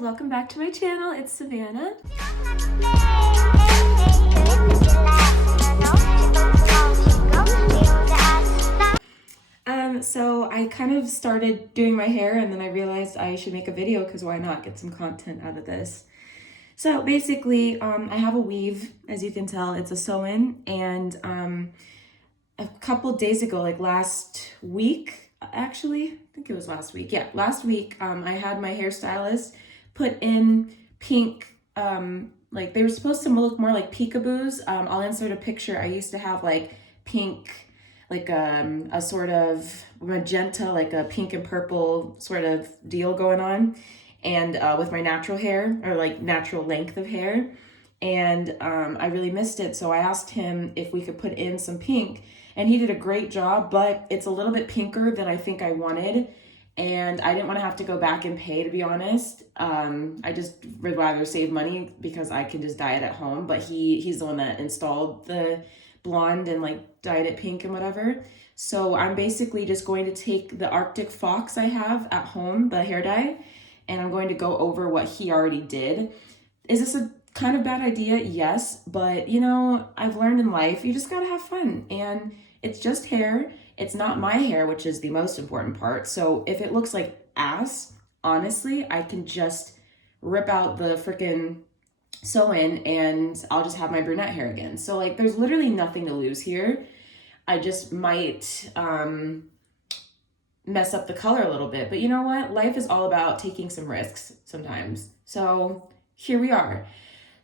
welcome back to my channel. It's Savannah. So I kind of started doing my hair and then I realized I should make a video because why not get some content out of this. So basically, I have a weave, as you can tell, it's a sew-in, and a couple days ago, like last week, actually, I think it was last week. Yeah, last week, I had my hairstylist put in pink, like they were supposed to look more like peekaboos. I'll insert a picture. I used to have like pink, like a sort of magenta, like a pink and purple sort of deal going on, and with my natural hair, or like natural length of hair. And I really missed it, so I asked him if we could put in some pink, and he did a great job, but it's a little bit pinker than I think I wanted, and I didn't want to have to go back and pay, to be honest. I just would rather save money because I can just dye it at home, but he's the one that installed the blonde and like dyed it pink and whatever. So I'm basically just going to take the Arctic Fox I have at home, the hair dye, and I'm going to go over what he already did. Is this a kind of bad idea? Yes, but you know, I've learned in life, you just gotta have fun, and it's just hair. It's not my hair, which is the most important part. So if it looks like ass, honestly, I can just rip out the freaking sew-in and I'll just have my brunette hair again. So like, there's literally nothing to lose here. I just might mess up the color a little bit, but you know what? Life is all about taking some risks sometimes. So here we are.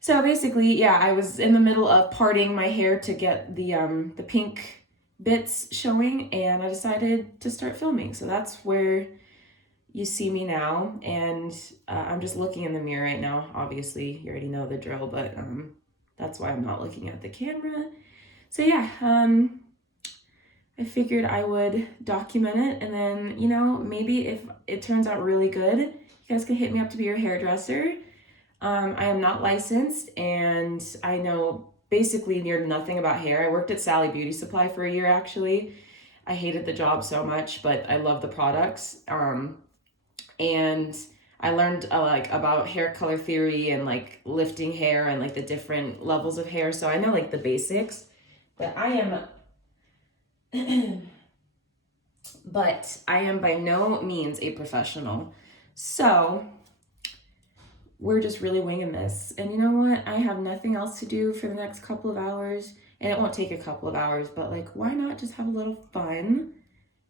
So basically, yeah, I was in the middle of parting my hair to get the pink bits showing, and I decided to start filming. So that's where you see me now, and I'm just looking in the mirror right now. Obviously, you already know the drill, but that's why I'm not looking at the camera. So yeah, I figured I would document it, and then, you know, maybe if it turns out really good, you guys can hit me up to be your hairdresser. I am not licensed, and I know basically near nothing about hair. I worked at Sally Beauty Supply for a year, actually. I hated the job so much, but I love the products. And I learned like about hair color theory and like lifting hair and like the different levels of hair. So I know like the basics, but I am by no means a professional. So we're just really winging this. And you know what? I have nothing else to do for the next couple of hours. And it won't take a couple of hours, but like, why not just have a little fun?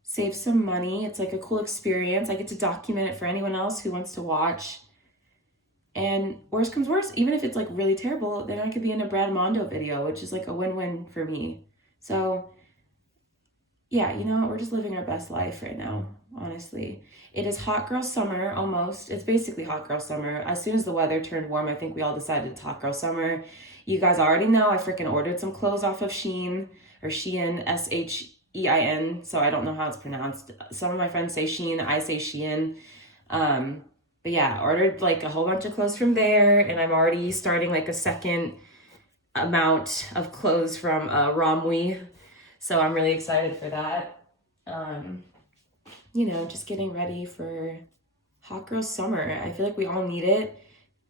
Save some money. It's like a cool experience. I get to document it for anyone else who wants to watch. And worst comes worst, even if it's like really terrible, then I could be in a Brad Mondo video, which is like a win-win for me. So yeah, you know, we're just living our best life right now, honestly. It is hot girl summer, almost. It's basically hot girl summer. As soon as the weather turned warm, I think we all decided it's hot girl summer. You guys already know I freaking ordered some clothes off of Shein, or Shein, Shein, so I don't know how it's pronounced. Some of my friends say Shein, I say Shein. But yeah, ordered like a whole bunch of clothes from there, and I'm already starting like a second amount of clothes from Romwe. So I'm really excited for that. You know, just getting ready for hot girl summer. I feel like we all need it.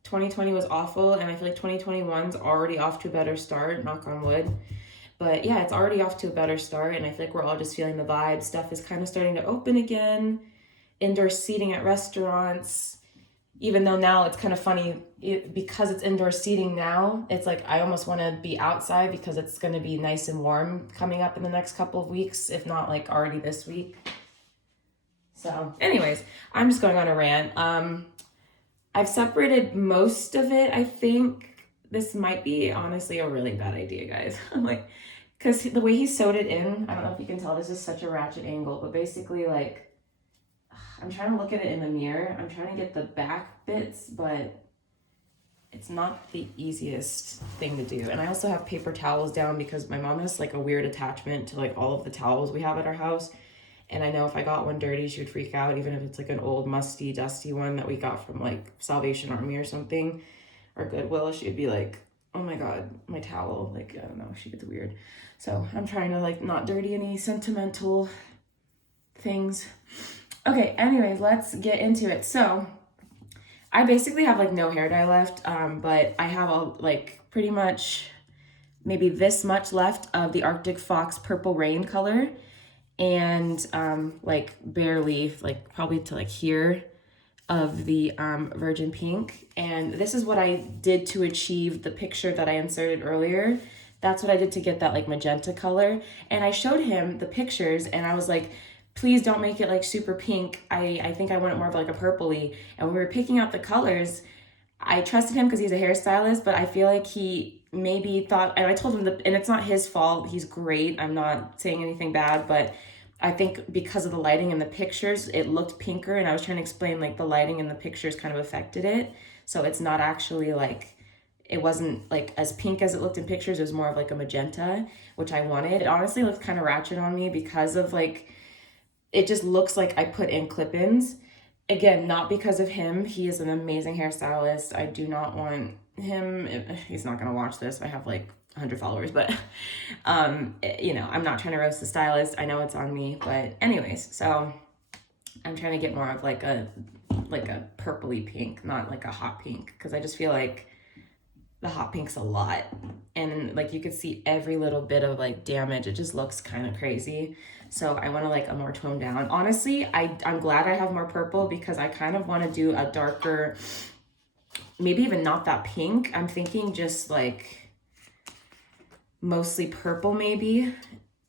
2020 was awful, and I feel like 2021's already off to a better start, knock on wood. But yeah, it's already off to a better start, and I feel like we're all just feeling the vibe. Stuff is kind of starting to open again. Indoor seating at restaurants. Even though now it's kind of funny, because it's indoor seating now, it's like I almost want to be outside because it's going to be nice and warm coming up in the next couple of weeks, if not like already this week. So anyways, I'm just going on a rant. I've separated most of it. I think this might be honestly a really bad idea, guys. I'm like, because the way he sewed it in, I don't know if you can tell, this is such a ratchet angle, but basically like, I'm trying to look at it in the mirror. I'm trying to get the back bits, but it's not the easiest thing to do. And I also have paper towels down because my mom has like a weird attachment to like all of the towels we have at our house. And I know if I got one dirty, she would freak out, even if it's like an old musty, dusty one that we got from like Salvation Army or something, or Goodwill. She'd be like, oh my God, my towel. Like, I don't know, she gets weird. So I'm trying to like not dirty any sentimental things. Okay, anyways, let's get into it. So I basically have like no hair dye left, but I have like pretty much maybe this much left of the Arctic Fox Purple Rain color, and like barely, like probably to like here, of the Virgin Pink. And this is what I did to achieve the picture that I inserted earlier. That's what I did to get that like magenta color. And I showed him the pictures and I was like, please don't make it like super pink. I think I want it more of like a purpley. And when we were picking out the colors, I trusted him because he's a hairstylist, but I feel like he maybe thought, and I told him that, and it's not his fault. He's great. I'm not saying anything bad, but I think because of the lighting in the pictures, it looked pinker, and I was trying to explain like the lighting in the pictures kind of affected it. So it's not actually like, it wasn't like as pink as it looked in pictures. It was more of like a magenta, which I wanted. It honestly looks kind of ratchet on me because of like, it just looks like I put in clip-ins. Again, not because of him. He is an amazing hairstylist. I do not want him, he's not gonna watch this. I have like 100 followers, but you know, I'm not trying to roast the stylist. I know it's on me, but anyways, so I'm trying to get more of like a purpley pink, not like a hot pink, because I just feel like the hot pink's a lot, and like you could see every little bit of like damage. It just looks kind of crazy. So I want to like a more toned down. Honestly, I'm glad I have more purple because I kind of want to do a darker, maybe even not that pink. I'm thinking just like mostly purple maybe,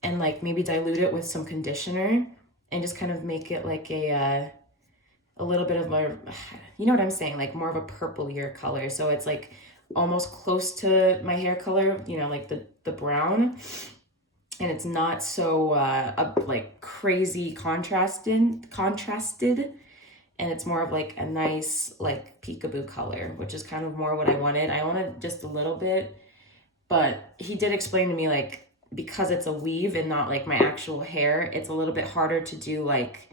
and like maybe dilute it with some conditioner and just kind of make it like a little bit of more, you know what I'm saying, like more of a purplier color. So it's like almost close to my hair color, you know, like the brown, and it's not so like crazy contrasted, and it's more of like a nice like peekaboo color, which is kind of more what I wanted. I wanted just a little bit, but he did explain to me like because it's a weave and not like my actual hair, it's a little bit harder to do like,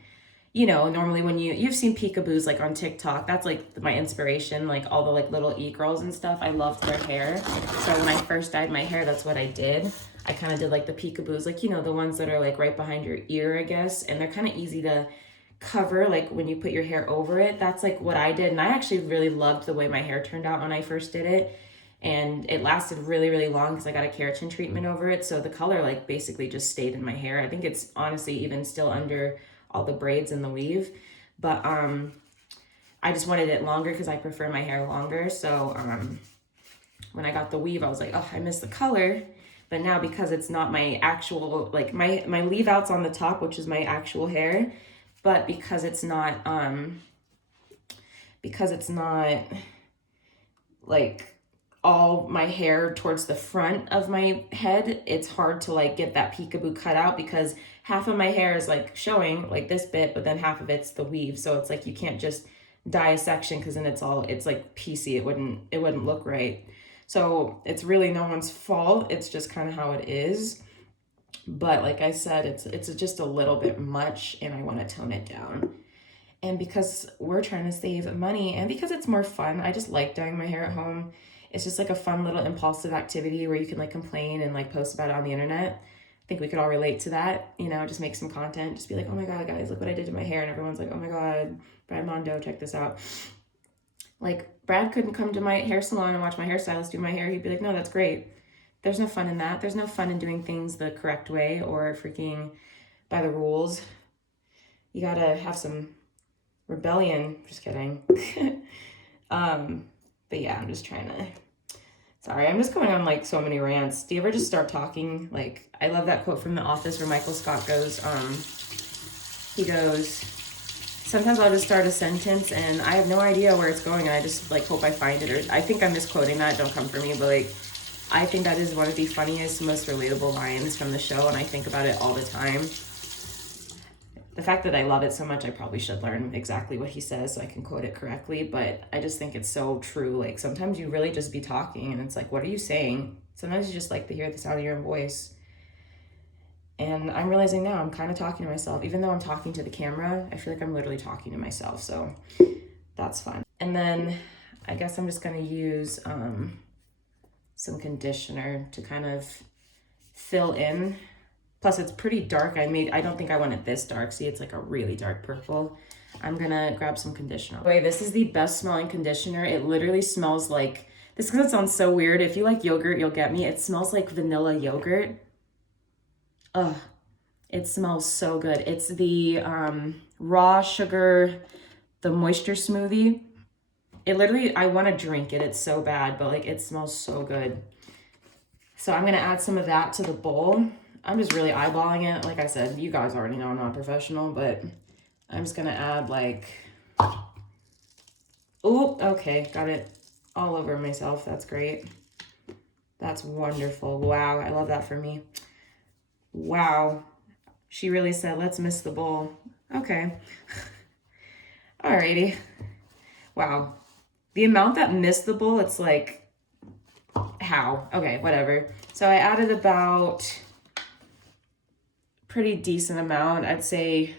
you know, normally when you've seen peekaboos like on TikTok, that's like my inspiration, like all the like little e-girls and stuff. I loved their hair. So when I first dyed my hair, that's what I did. I kind of did like the peekaboos, like, you know, the ones that are like right behind your ear, I guess. And they're kind of easy to cover, like when you put your hair over it. That's like what I did. And I actually really loved the way my hair turned out when I first did it. And it lasted really, really long because I got a keratin treatment over it. So the color like basically just stayed in my hair. I think it's honestly even still under all the braids and the weave, but I just wanted it longer because I prefer my hair longer. So when I got the weave, I was like, oh, I miss the color. But now because it's not my actual, like my leave outs on the top, which is my actual hair, but because it's not like all my hair towards the front of my head, it's hard to like get that peekaboo cut out because half of my hair is like showing like this bit, but then half of it's the weave. So it's like you can't just dye a section because then it's like piecey. It wouldn't look right. So it's really no one's fault. It's just kind of how it is. But like I said, it's just a little bit much and I want to tone it down. And because we're trying to save money and because it's more fun, I just like dyeing my hair at home. It's just like a fun little impulsive activity where you can like complain and like post about it on the internet. I think we could all relate to that, you know, just make some content, just be like, oh my God, guys, look what I did to my hair. And everyone's like, oh my God, Brad Mondo, check this out. Like Brad couldn't come to my hair salon and watch my hairstylist do my hair. He'd be like, no, that's great. There's no fun in that. There's no fun in doing things the correct way or freaking by the rules. You gotta have some rebellion. Just kidding. But yeah, I'm just trying to, sorry, I'm just going on like so many rants. Do you ever just start talking? Like, I love that quote from The Office where Michael Scott goes, he goes, sometimes I'll just start a sentence and I have no idea where it's going and I just like hope I find it, or I think I'm misquoting that, don't come for me, but like, I think that is one of the funniest, most relatable lines from the show and I think about it all the time. The fact that I love it so much, I probably should learn exactly what he says so I can quote it correctly, but I just think it's so true. Like sometimes you really just be talking and it's like, what are you saying? Sometimes you just like to hear the sound of your own voice. And I'm realizing now I'm kind of talking to myself. Even though I'm talking to the camera, I feel like I'm literally talking to myself. So that's fun. And then I guess I'm just going to use some conditioner to kind of fill in. Plus it's pretty dark. I don't think I want it this dark. See, it's like a really dark purple. I'm gonna grab some conditioner. Wait, this is the best smelling conditioner. It literally smells like, this is gonna sound so weird. If you like yogurt, you'll get me. It smells like vanilla yogurt. Ugh, it smells so good. It's the raw sugar, the moisture smoothie. It literally, I wanna drink it. It's so bad, but like it smells so good. So I'm gonna add some of that to the bowl. I'm just really eyeballing it. Like I said, you guys already know I'm not a professional, but I'm just gonna add like, oh, okay, got it all over myself. That's great. That's wonderful. Wow, I love that for me. Wow, she really said, let's miss the bowl. Okay. Alrighty. Wow. The amount that missed the bowl, it's like, how? Okay, whatever. So I added about pretty decent amount. I'd say,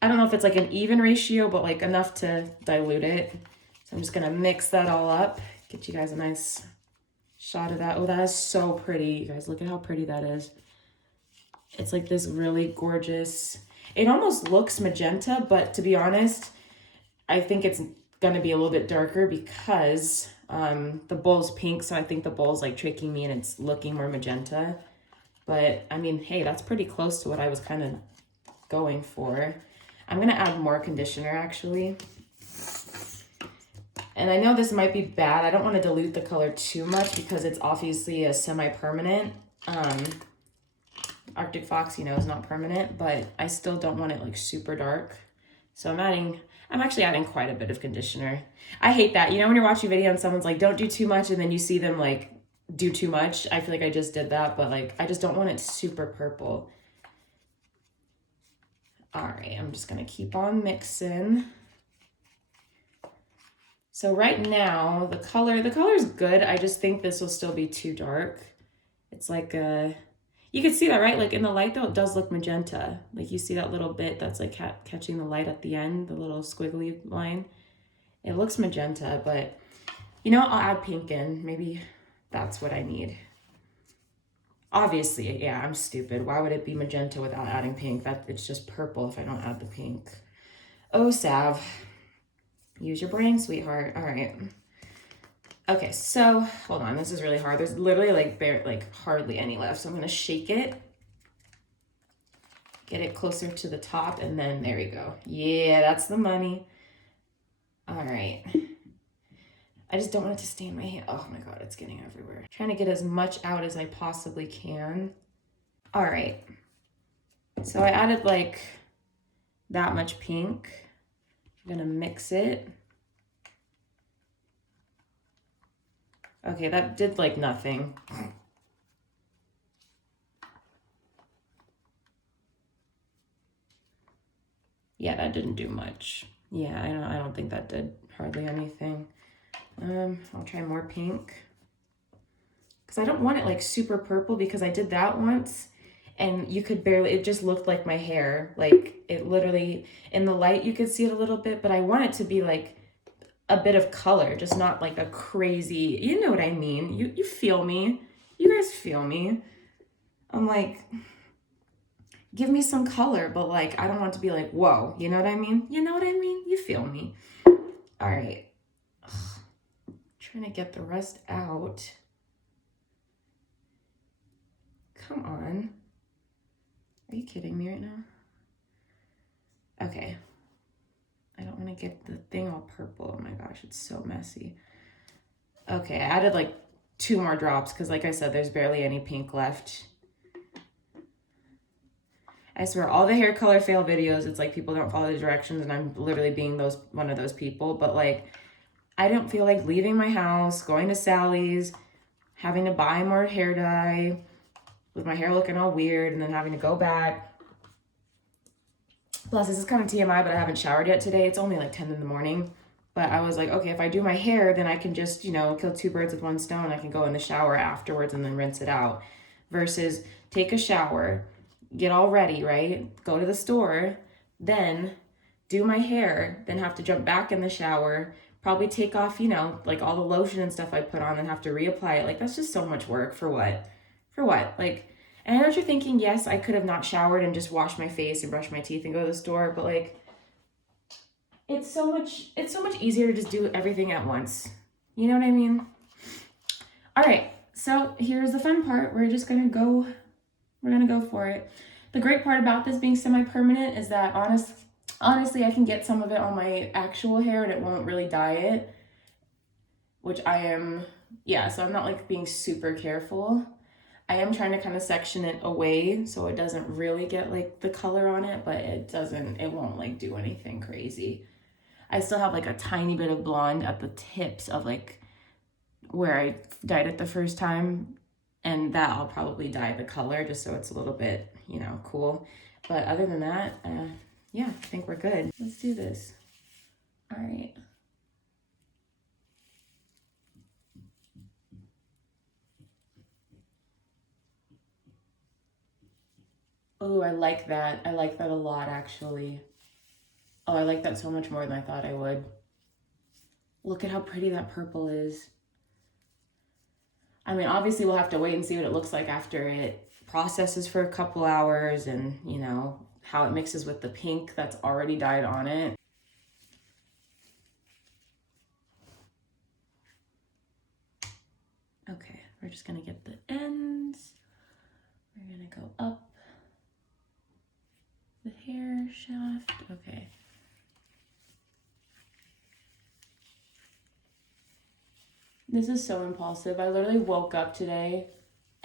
I don't know if it's like an even ratio, but like enough to dilute it. So I'm just gonna mix that all up. Get you guys a nice shot of that. Oh, that is so pretty. You guys, look at how pretty that is. It's like this really gorgeous, it almost looks magenta, but to be honest, I think it's gonna be a little bit darker because the bowl's pink, so I think the bowl's like tricking me and it's looking more magenta. But I mean, hey, that's pretty close to what I was kind of going for. I'm gonna add more conditioner actually. And I know this might be bad. I don't want to dilute the color too much because it's obviously a semi-permanent. Arctic Fox, you know, is not permanent, but I still don't want it like super dark. So I'm actually adding quite a bit of conditioner. I hate that. You know, when you're watching a video and someone's like, don't do too much, and then you see them like do too much. I feel like I just did that, but like, I just don't want it super purple. All right, I'm just gonna keep on mixing. So right now, the color's good. I just think this will still be too dark. It's like you can see that, right? Like in the light though, it does look magenta. Like you see that little bit that's like catching the light at the end, the little squiggly line. It looks magenta, but you know, I'll add pink in. Maybe that's what I need. Obviously, yeah, I'm stupid. Why would it be magenta without adding pink? It's just purple if I don't add the pink. Oh, Sav. Use your brain, sweetheart. All right. Okay, so hold on. This is really hard. There's literally like hardly any left. So I'm gonna shake it, get it closer to the top, and then there we go. Yeah, that's the money. All right. I just don't want it to stain my hand. Oh my God, it's getting everywhere. Trying to get as much out as I possibly can. All right. So I added like that much pink. I'm gonna mix it. Okay, that did like nothing. Yeah, that didn't do much. Yeah, I don't think that did hardly anything. I'll try more pink. Because I don't want it like super purple because I did that once and you could barely, it just looked like my hair. Like it literally, in the light you could see it a little bit, but I want it to be like a bit of color, just not like a crazy, you know what I mean? You feel me. You guys feel me. I'm like, give me some color, but like, I don't want to be like, whoa, you know what I mean? You know what I mean? You feel me. All right. Ugh. Trying to get the rest out. Come on. Are you kidding me right now? Okay. I don't want to get the thing all purple. Oh my gosh, it's so messy. Okay, I added like 2 more drops because like I said, there's barely any pink left. I swear, all the hair color fail videos, it's like people don't follow the directions and I'm literally being one of those people. But like, I don't feel like leaving my house, going to Sally's, having to buy more hair dye, with my hair looking all weird, and then having to go back. Plus, this is kind of TMI, but I haven't showered yet today. It's only like 10 in the morning. But I was like, okay, if I do my hair, then I can just, you know, kill 2 birds with 1 stone. I can go in the shower afterwards and then rinse it out. Versus take a shower, get all ready, right? Go to the store, then do my hair, then have to jump back in the shower, probably take off, you know, like all the lotion and stuff I put on and have to reapply it. Like, that's just so much work for what? For what? Like, and I know what you're thinking, yes, I could have not showered and just washed my face and brushed my teeth and go to the store, but like, it's so much easier to just do everything at once. You know what I mean? All right, so here's the fun part. We're gonna go for it. The great part about this being semi-permanent is that honestly, I can get some of it on my actual hair and it won't really dye it, which I am, yeah, so I'm not like being super careful. I am trying to kind of section it away so it doesn't really get like the color on it, but it won't like do anything crazy. I still have like a tiny bit of blonde at the tips of like where I dyed it the first time, and that I'll probably dye the color just so it's a little bit, you know, cool. But other than that, yeah, I think we're good. Let's do this. All right. Oh, I like that. I like that a lot, actually. Oh, I like that so much more than I thought I would. Look at how pretty that purple is. I mean, obviously we'll have to wait and see what it looks like after it processes for a couple hours and, you know, how it mixes with the pink that's already dyed on it. Okay, we're just gonna get the ends. We're gonna go up the hair shaft. Okay. This is so impulsive. I literally woke up today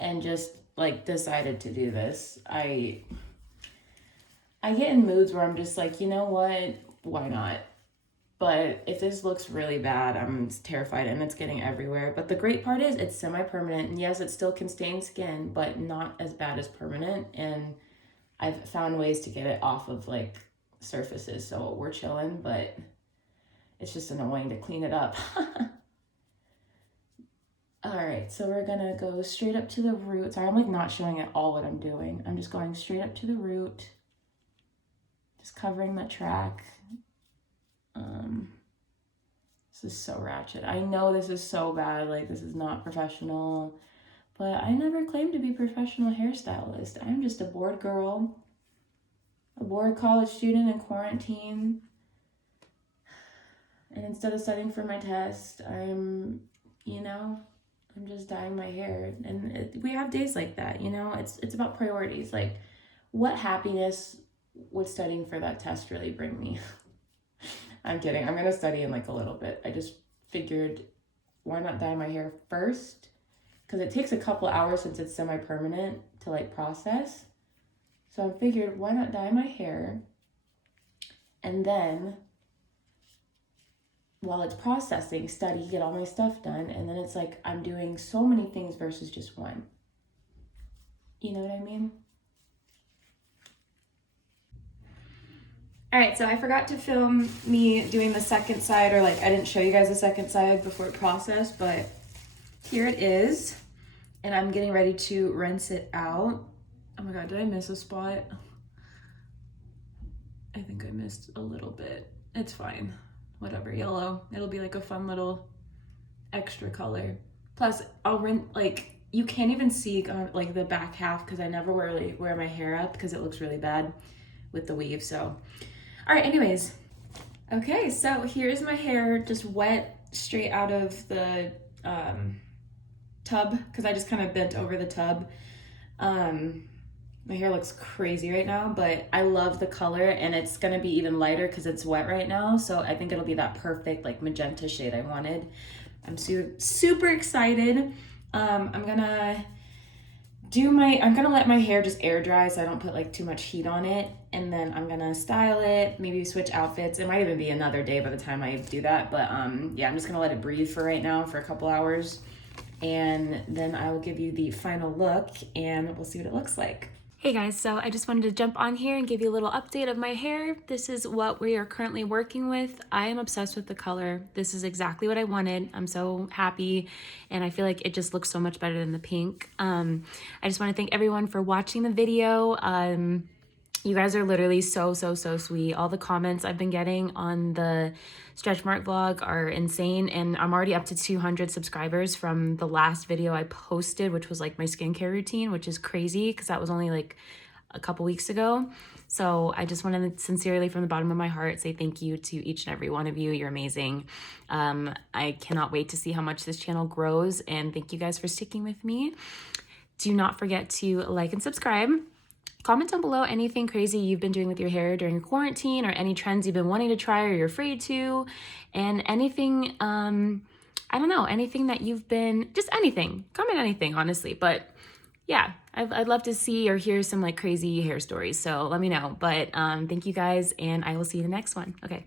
and just like decided to do this. I get in moods where I'm just like, you know what? Why not? But if this looks really bad, I'm terrified and it's getting everywhere. But the great part is it's semi-permanent. And yes, it still can stain skin, but not as bad as permanent. And I've found ways to get it off of like surfaces. So we're chilling, but it's just annoying to clean it up. All right, so we're gonna go straight up to the root. Sorry, I'm like not showing at all what I'm doing. I'm just going straight up to the root, just covering the track. This is so ratchet. I know this is so bad, like this is not professional, but I never claimed to be a professional hairstylist. I'm just a bored girl, a bored college student in quarantine. And instead of studying for my test, I'm just dyeing my hair. And we have days like that, you know? It's about priorities. Like, what happiness would studying for that test really bring me? I'm kidding. I'm going to study in like a little bit. I just figured, why not dye my hair first? Because it takes a couple hours since it's semi-permanent to like process. So I figured, why not dye my hair? And then while it's processing, study, get all my stuff done, and then it's like I'm doing so many things versus just one. You know what I mean? All right, so I forgot to film me doing the second side, or like I didn't show you guys the second side before it processed, but here it is. And I'm getting ready to rinse it out. Oh my God, did I miss a spot? I think I missed a little bit. It's fine. Whatever, yellow. It'll be like a fun little extra color. Plus, I'll rinse, like, you can't even see like the back half because I never really wear my hair up because it looks really bad with the weave, so. All right, anyways. Okay, so here's my hair just wet straight out of the tub because I just kind of bent over the tub. My hair looks crazy right now, but I love the color and it's gonna be even lighter because it's wet right now. So I think it'll be that perfect like magenta shade I wanted. I'm super excited. I'm gonna let my hair just air dry so I don't put like too much heat on it. And then I'm gonna style it, maybe switch outfits. It might even be another day by the time I do that. But yeah, I'm just gonna let it breathe for right now for a couple hours. And then I will give you the final look and we'll see what it looks like. Hey guys, so I just wanted to jump on here and give you a little update of my hair. This is what we are currently working with. I am obsessed with the color. This is exactly what I wanted. I'm so happy and I feel like it just looks so much better than the pink. I just want to thank everyone for watching the video. You guys are literally so sweet. All the comments I've been getting on the stretch mark vlog are insane, and I'm already up to 200 subscribers from the last video I posted, which was like my skincare routine, which is crazy because that was only like a couple weeks ago. So I just want to sincerely, from the bottom of my heart, say thank you to each and every one of you. You're amazing. I cannot wait to see how much this channel grows, and thank you guys for sticking with me. Do not forget to like and subscribe. Comment down below anything crazy you've been doing with your hair during quarantine, or any trends you've been wanting to try or you're afraid to, and anything, I don't know, anything that you've been, just anything. Comment anything, honestly. But yeah, I'd love to see or hear some like crazy hair stories. So let me know. But thank you guys, and I will see you in the next one. Okay.